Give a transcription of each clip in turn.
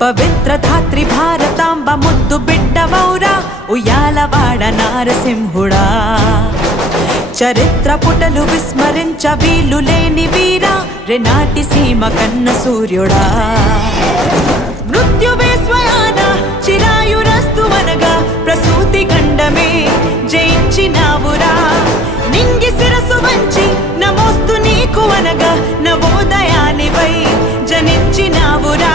పవిత్ర ధాత్రి భారతాంబ ముద్దు బిడ్డవౌరా ఉయ్యాలవాడ నారసింహుడా చరిత్ర పుటలు విస్మరించ వీలు లేని వీరా రెనాటి సీమ కన్న సూర్యుడా మృత్యువే స్వయాన చిరాయురస్తువనగా ప్రసూతి గండమే జయించినావురా నింగి శిరసు వంచి నమోస్తు నీకు అనగా నవోదయానివై జనించినావురా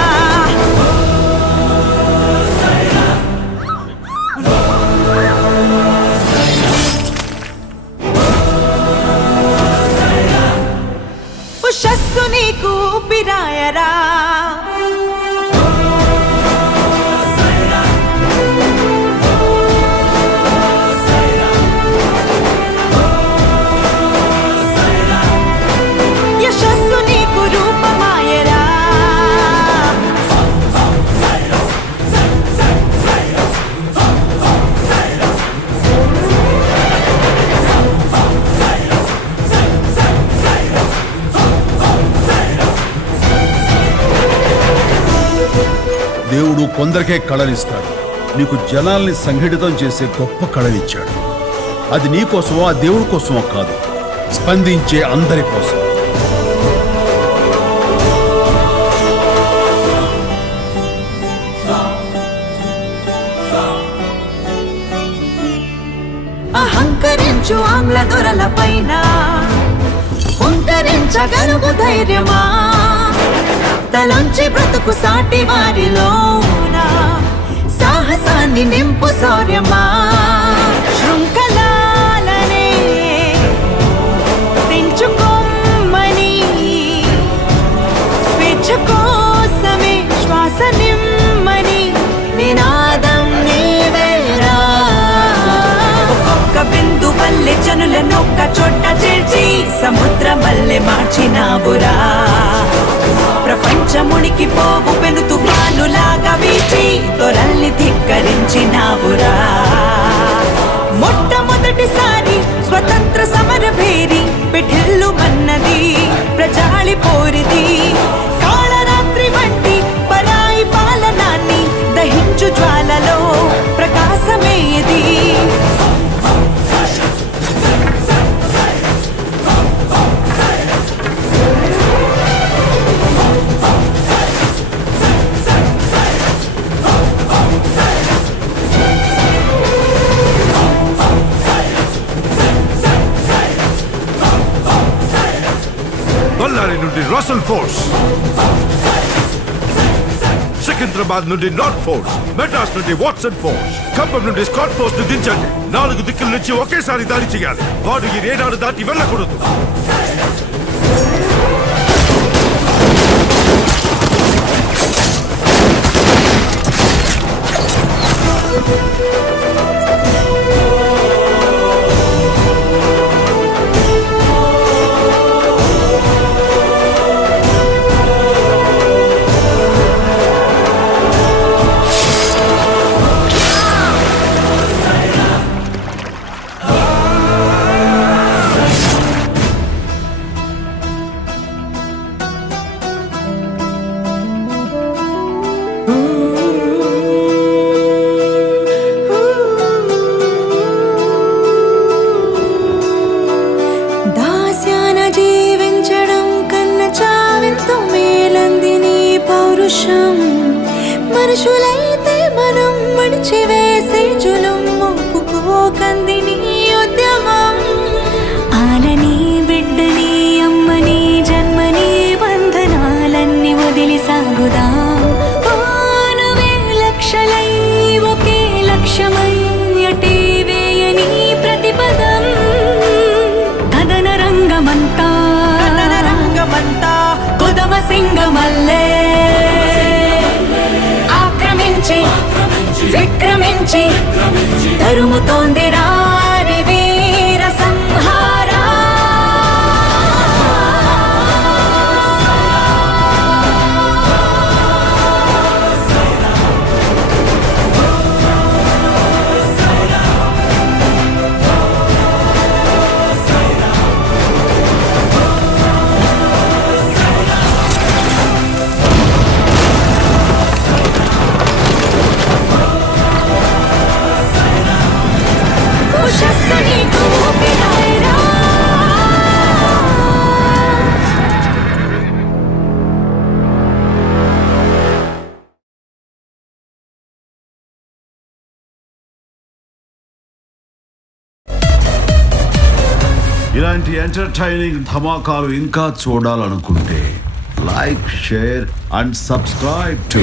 ఉషస్సు నీకు పిరాయరా యశస్సు నీకు రూపమాయరా దేవుడు కొందరికే కళనిస్తాడు. నీకు జనాల్ని సంఘటితం చేసే గొప్ప కళనిచ్చాడు. అది నీ కోసమో ఆ దేవుడి కోసమో కాదు, స్పందించే అందరి కోసం. అహంకరించు ఆంగ్ల దొరల పైన హుంకరించగలుగు ధైర్యమా తలంచి బ్రతుకు సాటి వారిలోన సాహసాన్ని నింపు శౌర్యమా శృంఖలాలనే తెంచుకోమని స్వేచ్ఛ కోసమే శ్వాస నిమ్మని నినాదం నీవేరా ఒక్కొక్క బిందు వల్లే జనులనొక్క చోట చేర్చి సముద్రం వల్లే మార్చినావురా ప్రపంచమునికి పోవు పెను తుఫానులాగా వీచి దొరల్ని ధిక్కరించినావురా మొట్టమొదటిసారి స్వతంత్ర సమర భేరి పిఠిల్లు మన్నది ప్రజాళి పోరిది కాళరాత్రి వంటి పరాయి పాలనాన్ని దహించు జ్వాలలో ప్రకాశమే ఇది బళ్ళారి నుండి రసల్ ఫోర్స్, సికింద్రాబాద్ నుండి నార్త్ ఫోర్స్, మెడ్రాస్ నుండి వాట్సన్ ఫోర్స్, ఖమ్మం నుండి స్కాట్ ఫోర్స్ ను దించండి. 4 దిక్కుల నుంచి ఒకేసారి దాడి చేయాలి. వాడు ఈ రేడాను దాటి వెళ్ళకూడదు. మనుషులైతే మనం మడిచి వేసే జులుం ఒప్పుకోకంది నీ ఉద్యమం ఆలని బిడ్డని అమ్మని జన్మని బంధనాలన్నీ వదిలి సాగుదాం పానువే లక్షలై ఒకే లక్ష్యమై అటే వేయని ప్రతిపదం కదన రంగమంతా కొదమ సింగమల్లే విక్రమించి తరుముతోంది రారి వీర సంహారా ఇలాంటి ఎంటర్టైనింగ్ ధమాకాలు ఇంకా చూడాలనుకుంటే like, share and subscribe to